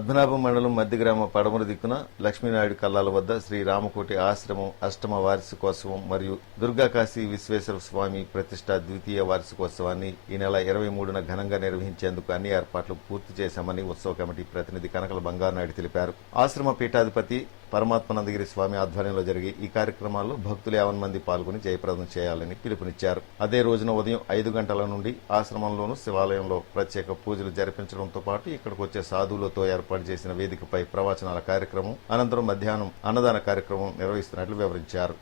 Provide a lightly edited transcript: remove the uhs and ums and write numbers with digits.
పద్మనాభం మండలం మధ్యగ్రామ పడమర దిక్కున లక్ష్మీనాయుడు కల్లాల వద్ద శ్రీ రామకోటి ఆశ్రమం అష్టమ వార్షికోత్సవం మరియు దుర్గాకాశీ విశ్వేశ్వర స్వామి ప్రతిష్ట ద్వితీయ వార్షికోత్సవాన్ని ఈ నెల 23న ఘనంగా నిర్వహించేందుకు అన్ని ఏర్పాట్లు పూర్తి చేశామని ఉత్సవ కమిటీ ప్రతినిధి కనకల బంగారునాయుడు తెలిపారు. ఆశ్రమ పీఠాధిపతి పరమాత్మనందగిరి స్వామి ఆధ్వర్యంలో జరిగే ఈ కార్యక్రమాల్లో భక్తులు 50 మంది పాల్గొని జయప్రదం చేయాలని పిలుపునిచ్చారు. అదే రోజున ఉదయం 5 గంటల నుండి ఆశ్రమంలోను శివాలయంలో ప్రత్యేక పూజలు జరిపించడంతో పాటు ఇక్కడికి వచ్చే సాధువులతో ఏర్పాటు చేసిన వేదికపై ప్రవచనాల కార్యక్రమం, అనంతరం మధ్యాహ్నం అన్నదాన కార్యక్రమం నిర్వహిస్తున్నట్లు వివరించారు.